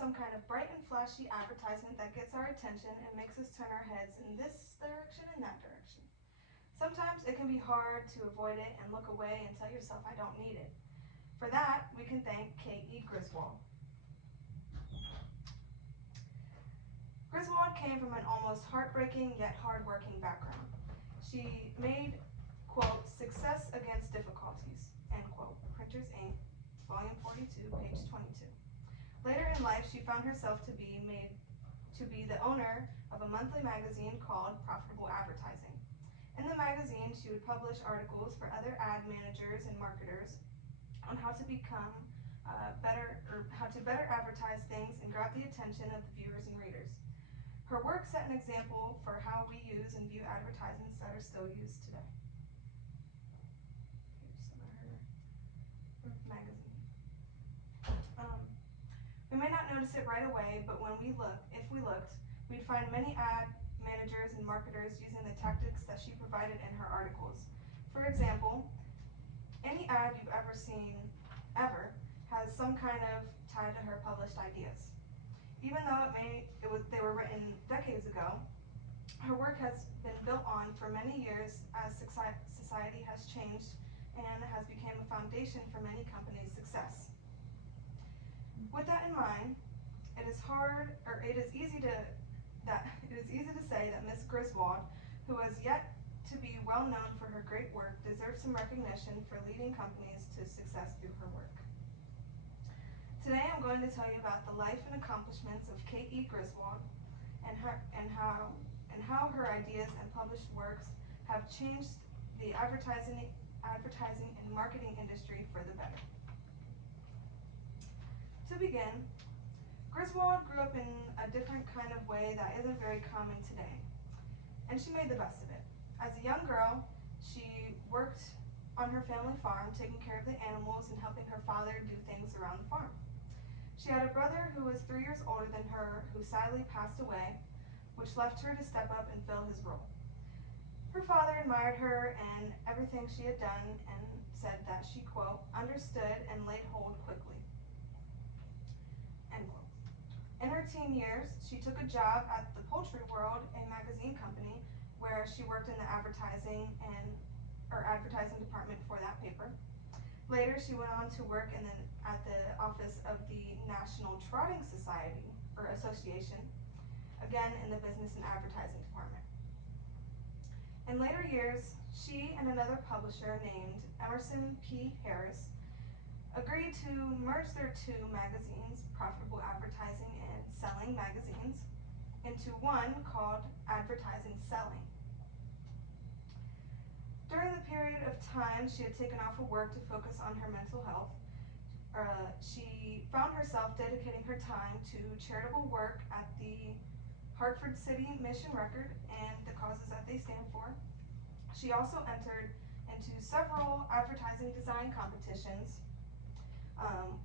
some kind of bright and flashy advertisement that gets our attention and makes us turn our heads in this direction and that direction. Sometimes it can be hard to avoid it and look away and tell yourself, I don't need it. For that, we can thank K.E. Griswold. Griswold came from an almost heartbreaking yet hard-working background. She made, quote, success against difficulties, end quote, Printers Inc., volume 42, page 22. Later in life, she found herself to be the owner of a monthly magazine called Profitable Advertising. In the magazine, she would publish articles for other ad managers and marketers on how to become how to better advertise things and grab the attention of the viewers and readers. Her work set an example for how we use and view advertisements that are still used today. Here's some of her magazine. We may not notice it right away, but if we looked, we'd find many ad managers and marketers using the tactics that she provided in her articles. For example, any ad you've ever seen, has some kind of tie to her published ideas. Even though they were written decades ago, her work has been built on for many years as society has changed and has become a foundation for many companies' success. With that in mind, it is easy to say that Miss Griswold, who has yet to be well known for her great work, deserves some recognition for leading companies to success through her work. Today I'm going to tell you about the life and accomplishments of K.E. Griswold and how her ideas and published works have changed the advertising and marketing industry for the better. To begin, Griswold grew up in a different kind of way that isn't very common today, and she made the best of it. As a young girl, she worked on her family farm, taking care of the animals and helping her father do things around the farm. She had a brother who was 3 years older than her, who sadly passed away, which left her to step up and fill his role. Her father admired her and everything she had done and said that she, quote, understood and laid hold quickly, end quote. In her teen years, she took a job at the Poultry World, a magazine company, where she worked in the advertising department for that paper. Later, she went on to work at the office of the National Trotting Association, again in the business and advertising department. In later years, she and another publisher named Emerson P. Harris agreed to merge their two magazines, Profitable Advertising and Selling Magazines, into one called Advertising Selling. During the period of time she had taken off of work to focus on her mental health, she found herself dedicating her time to charitable work at the Hartford City Mission Record and the causes that they stand for. She also entered into several advertising design competitions,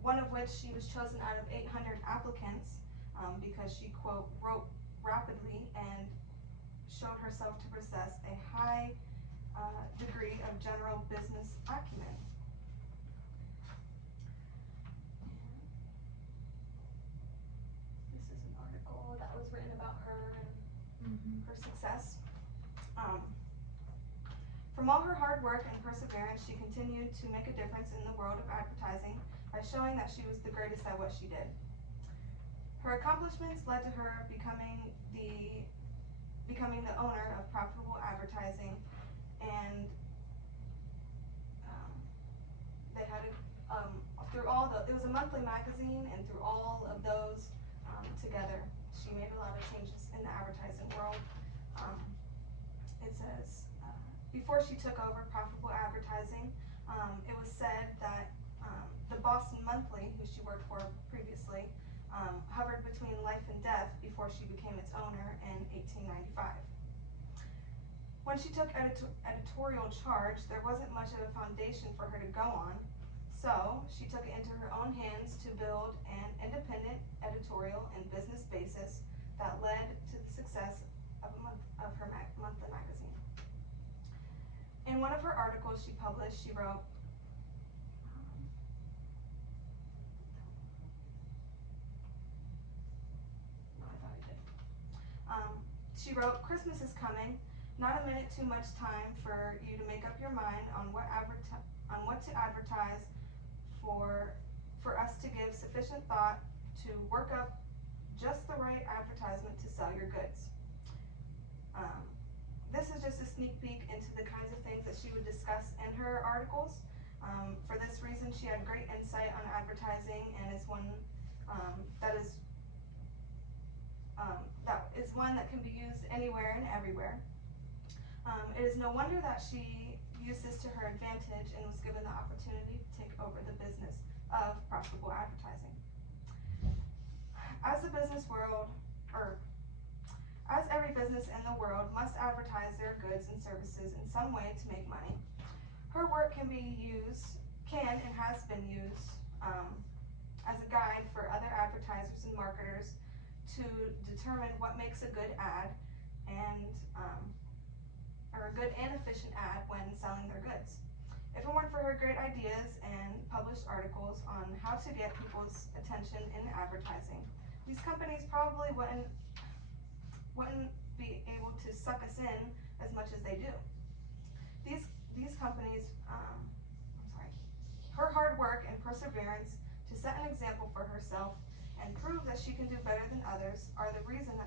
one of which she was chosen out of 800 applicants because she, quote, wrote rapidly and showed herself to possess a high degree of general business acumen. This is an article that was written about her and her success. From all her hard work and perseverance, she continued to make a difference in the world of advertising by showing that she was the greatest at what she did. Her accomplishments led to her becoming the owner of Profitable Advertising, and they had it was a monthly magazine, and through all of those together, she made a lot of changes in the advertising world. It says, before she took over Profitable Advertising, it was said that the Boston Monthly, who she worked for previously, hovered between life and death before she became its owner in 1895. When she took editorial charge, there wasn't much of a foundation for her to go on, so she took it into her own hands to build an independent editorial and business basis that led to the success of her monthly magazine. In one of her articles she published, she wrote, She wrote, "Christmas is coming, not a minute too much time for you to make up your mind on what to advertise, for us to give sufficient thought to work up just the right advertisement to sell your goods." This is just a sneak peek into the kinds of things that she would discuss in her articles. For this reason, she had great insight on advertising, and is one that is one that can be used anywhere and everywhere. It is no wonder that she used this to her advantage and was given the opportunity to take over the business of profitable advertising. As every business in the world must advertise their goods and services in some way to make money, her work can and has been used as a guide for other advertisers and marketers to determine what makes a good ad or a good and efficient ad when selling their goods. If it weren't for her great ideas and published articles on how to get people's attention in advertising, these companies probably wouldn't be able to suck us in as much as they do. These companies, her hard work and perseverance to set an example for herself and prove that she can do better than others are the reason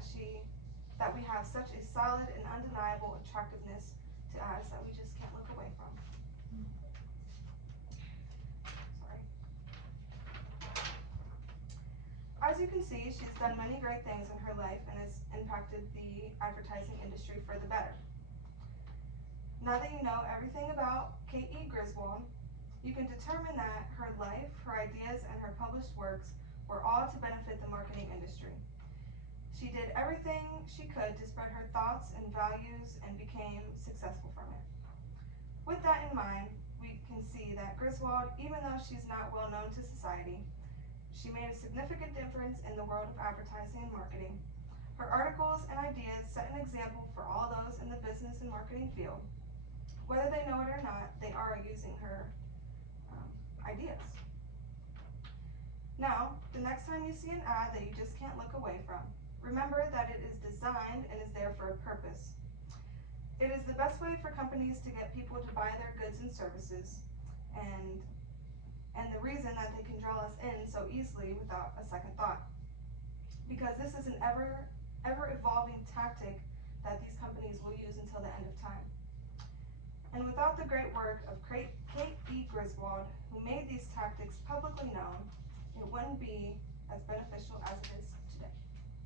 that we have such a solid and undeniable attractiveness to ads that we just can't look away from. As you can see, she's done many great things in her life and has impacted the advertising industry for the better. Now that you know everything about Kate E. Griswold, you can determine that her life, her ideas, and her published works were all to benefit the marketing industry. She did everything she could to spread her thoughts and values and became successful from it. With that in mind, we can see that Griswold, even though she's not well known to society, she made a significant difference in the world of advertising and marketing. Her articles and ideas set an example for all those in the business and marketing field. Whether they know it or not, they are using her ideas. Now, the next time you see an ad that you just can't look away from, remember that it is designed and is there for a purpose. It is the best way for companies to get people to buy their goods and services, and the reason that they can draw us in so easily without a second thought. Because this is an ever evolving tactic that these companies will use until the end of time. And without the great work of Kate E. Griswold, who made these tactics publicly known, it wouldn't be as beneficial as it is.